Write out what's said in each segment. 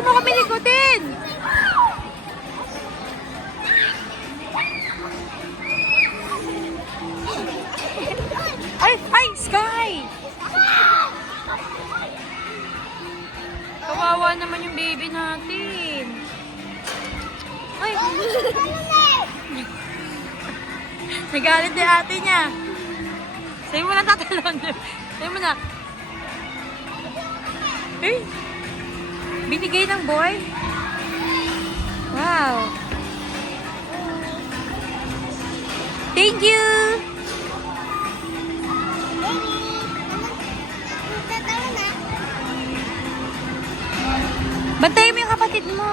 Ayaw mo kami likutin! Ay! Sky! Kawawa naman yung baby natin. Ay! Nagalit na ate niya. Sa'yo mo lang tatalon. Sa'yo mo na. Eh! Binigay ng boy? Wow! Thank you! Bantayan mo yung kapatid mo.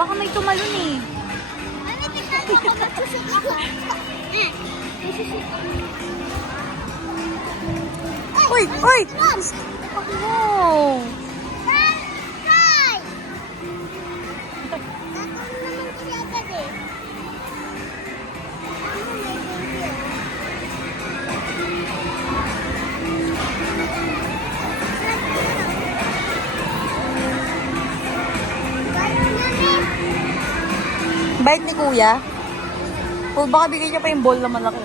Baka may tumalon eh. Uy! Uy! Oh! Bait ni kuya. O baka bigay niya pa yung ball na malaki.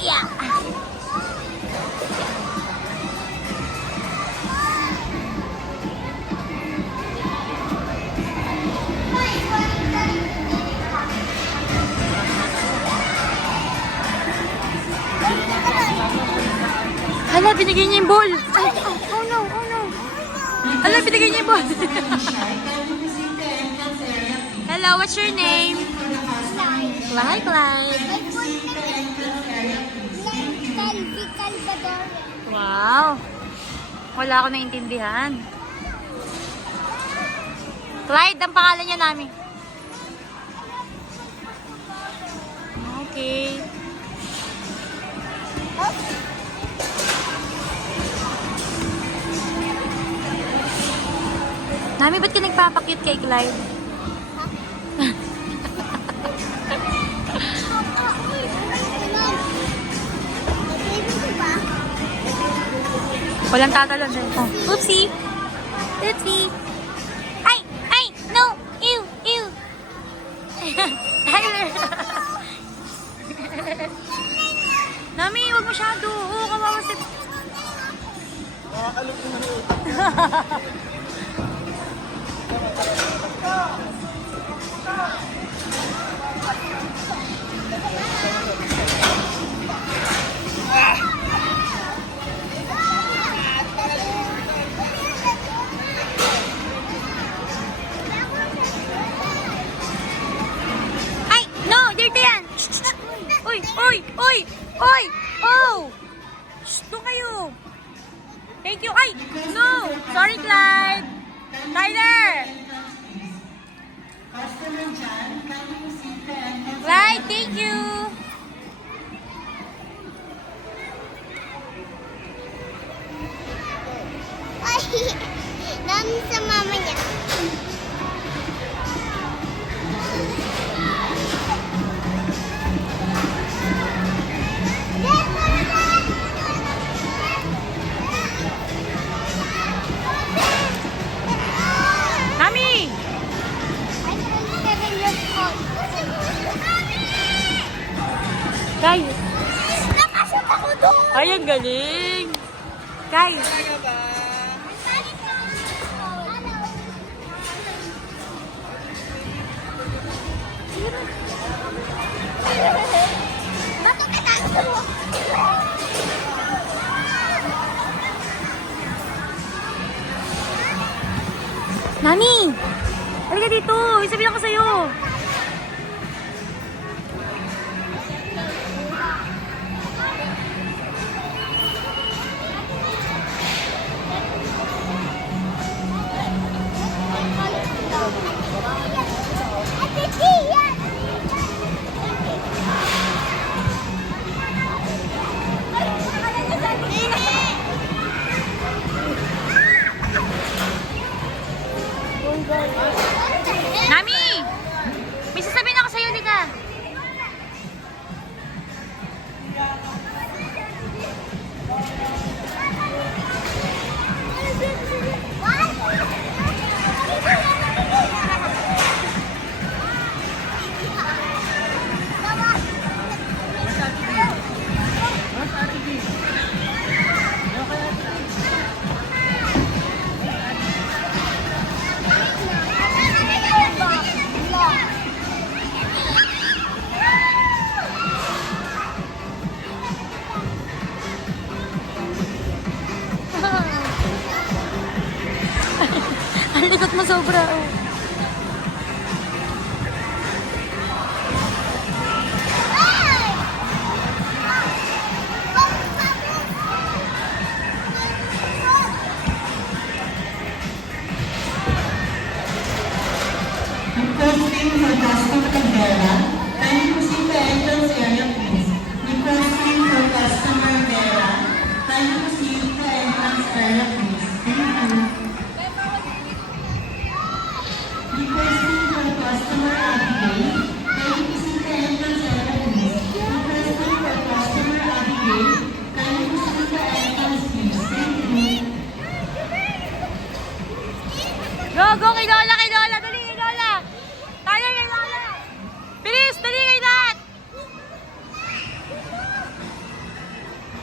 Yeah. Hala, binigay niya yung ball. Ay, oh no, oh no. Hala, binigay niya yung ball. Hello, what's your name? Clyde. Clyde. Wow. Wala ako naintindihan. Clyde, ang pangalan niya namin. Okay. Nami, ba't ka nagpapakute kay Clyde? Walang tatalon din. Oh. Oopsie! Oopsie! Ay! Ay! No! Ew! Ew! Nami, huwag masyado. Oo, kawawa si... Nakakalog naman yun. Ay! No! Dirty yan! Uy! Uy! Uy! Uy! Oh! Shh! Doon kayo! Thank you! Ay! No! Sorry, Clyde! Tyler! Clyde, thank you! Ay! Dami sa mama niya. Mami! I'm 7 years old. Kay! Nakasot ako doon! Ay, ang galing! Kay! Bato kita ito! Mami! Halika dito! Isabihan ko sa'yo! Ate Tia! Nami! May sasabihin ako sa'yo, Lika. What? Ang likot mo sobra. Oh. Requesting for customer Vera, kindly proceed to entrance area, please. Requesting for customer Vera, kindly proceed to entrance area, please. Thank you. Requesting for customer Abigail, kindly proceed to entrance area, please. Requesting for customer Abigail, kindly proceed to entrance, please. Thank you. Go, go kay Lola, kay Lola. Dali kay Lola. Tayo kay Lola. Bilis, dali kay Dad.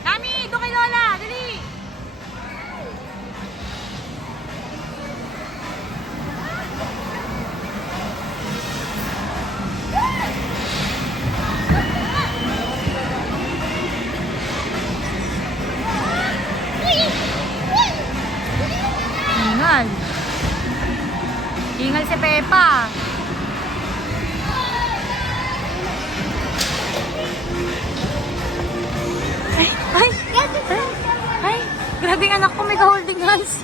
Kami, doon kay Lola. Dali. Ingal. Ingal si Peppa. Ay, ay, ay, ay, grabe yung anak ko, may ka-holding hands.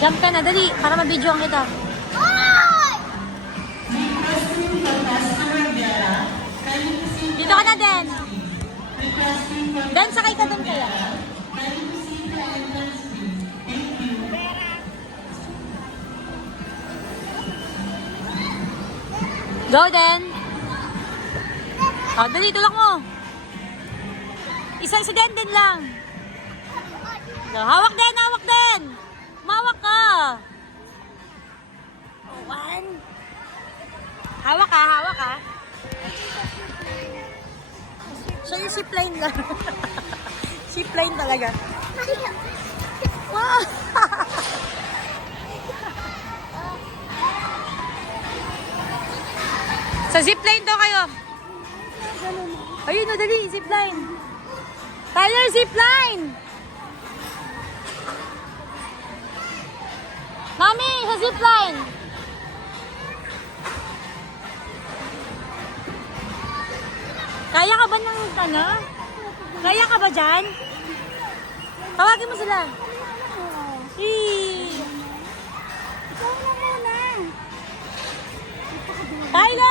Jump ka na, dali, para ma-videoan kita. Requesting for customer Vera, kindly proceed Dito ka na, Den. requesting for Den, sakay ka dun kaya. kindly proceed to entrance, please. Thank you. Go, Den. Oh, dali, tulak mo. Isa Den lang. So, hawak Den, hawak Den. Mawak ka. Oh, one. Hawak ka, hawak ka. Siya yung zipline lang. Zipline talaga. Wow. Sa zipline daw kayo. Ayun o, dali, zipline. Tyler, zipline! Mami, sa zipline! Kaya ka ba ng ano? Kaya ka ba dyan? Tawagin mo sila. Ikaw na muna. Tyler!